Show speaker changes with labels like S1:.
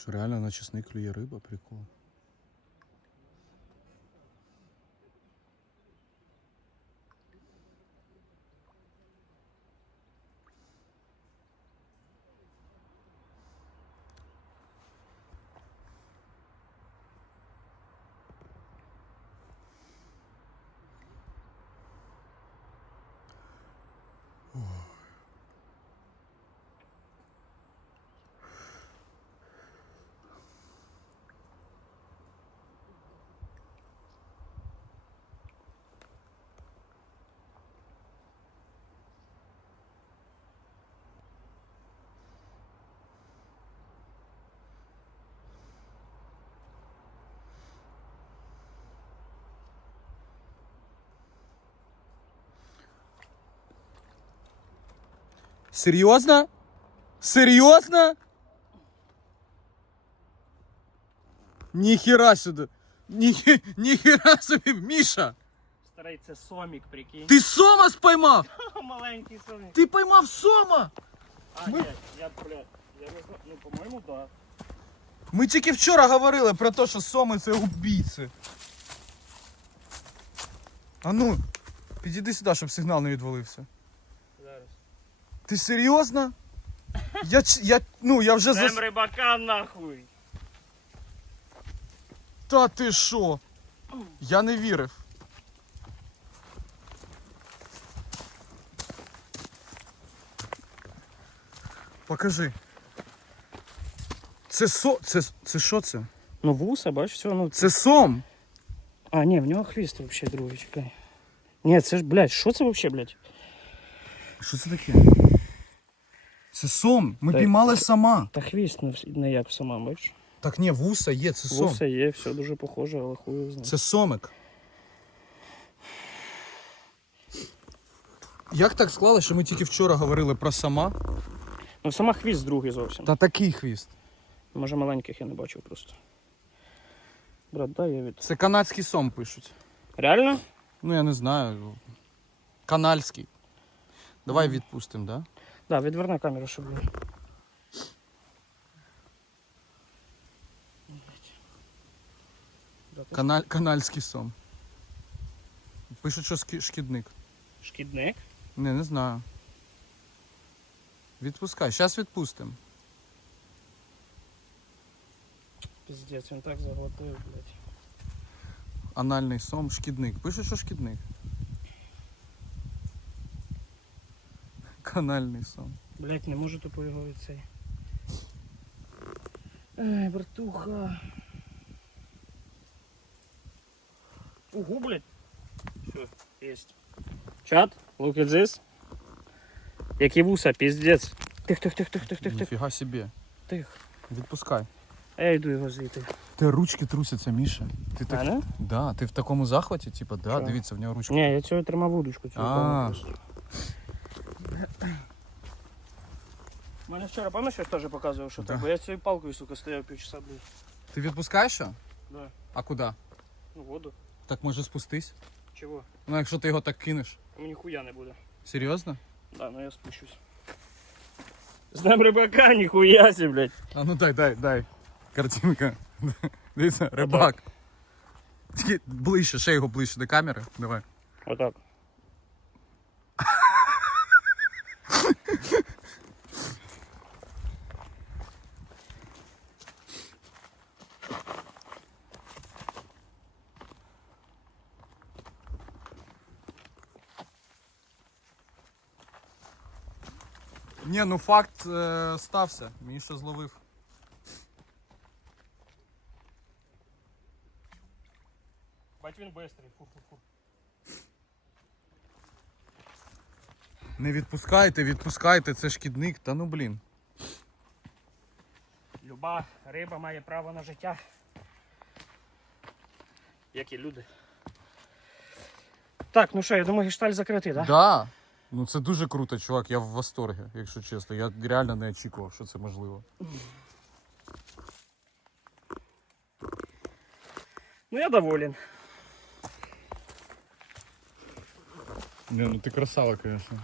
S1: Що реально на чесник клює риба, прикол. Серйозно? Серйозно? Ніхіра сюди. Ні, ніхіра собі, Міша!
S2: Старий, це сомік, прикинь.
S1: Ти сома споймав!
S2: Маленький сомік.
S1: Ти поймав сома!
S2: А, ні, я, блядь, я не знаю, ну, по-моєму, да.
S1: Ми тільки вчора говорили про те, що соми це убійці. А ну, підійди сюди, щоб сигнал не відвалився. Ти серйозно? Я, ч- я, ну, я вже
S2: Дем
S1: зас...
S2: рибака нахуй.
S1: Та ти що? Я не вірив. Покажи. Це со. Це, це що це?
S2: Ну вуса, бачиш, все, ну.
S1: Це сом.
S2: А, ні, в нього хвіст вообще другий, чекай. Ні, це ж, блядь, що це вообще, блядь?
S1: Що це таке? Це сом. Ми
S2: Та-
S1: піймали сама.
S2: Та хвіст ну, не як сама, бачиш?
S1: Так ні, вуса є, це сом.
S2: Вуса є, все дуже похоже, але хуй його знає.
S1: Це сомик. Як так склалося, що ми тільки вчора говорили про сама?
S2: Ну сама хвіст другий зовсім.
S1: Та такий хвіст.
S2: Може маленьких я не бачив просто. Брат, дай я від.
S1: Це канадський сом пишуть.
S2: Реально?
S1: Ну, я не знаю. Канальський. Давай відпустимо, да?
S2: Да, відверни камеру, щоб.
S1: Каналь, канальський сом. Пишуть, що ски- шкідник.
S2: Шкідник.
S1: Не, не знаю. Відпускай. Зараз відпустимо.
S2: Піздець, він так заглотив, блядь.
S1: Анальний сом, шкідник. Пишуть, що шкідник. Канальний сом.
S2: Блять, не можу тупо його від цей. Ай, братуха. Угу, блядь. Все, есть. Чат, look at this. Які вуса, піздець. Тих, тих, тих, тих, тих, тих, тих.
S1: Ніфіга собі.
S2: Тих.
S1: Відпускай.
S2: А Я йду його звідти.
S1: Ти ручки трусяться, Міша. Ти так...
S2: Мене?
S1: Да, ти в такому захваті, типа, да,
S2: Що?
S1: дивіться, в нього ручки.
S2: Ні, я цього тримав удочку. Цього
S1: А.
S2: повну просто. У мене вчора, пам'ятаєш, я теж показував, що так, бо я цією палкою, сука, стояв півчаса, блядь.
S1: Ти відпускаєш що?
S2: Да.
S1: А куди?
S2: Ну, воду.
S1: Так може спустись?
S2: Чого?
S1: Ну, якщо ти його так кинеш.
S2: Мені хуя не буде.
S1: Серйозно?
S2: Да, ну я спущусь. З ним рибака, ніхуя сі, блядь.
S1: А ну дай, дай, дай. Картинка. Дивіться, рибак. Тільки ближче, ще його ближче до камери. Давай.
S2: Отак.
S1: Ні, ну факт е, стався. Мені що зловив.
S2: Бать він бистрий, фу-фу-фу.
S1: Не відпускайте, відпускайте, це шкідник. Та ну блін.
S2: Люба риба має право на життя. Як і люди. Так, ну що, я думаю, гешталь закритий, так? Да?
S1: Да. Ну це дуже круто, чувак. Я в восторгі, якщо чесно. Я реально не очікував, що це можливо.
S2: Ну я доволен.
S1: Не, ну ти красава, звісно.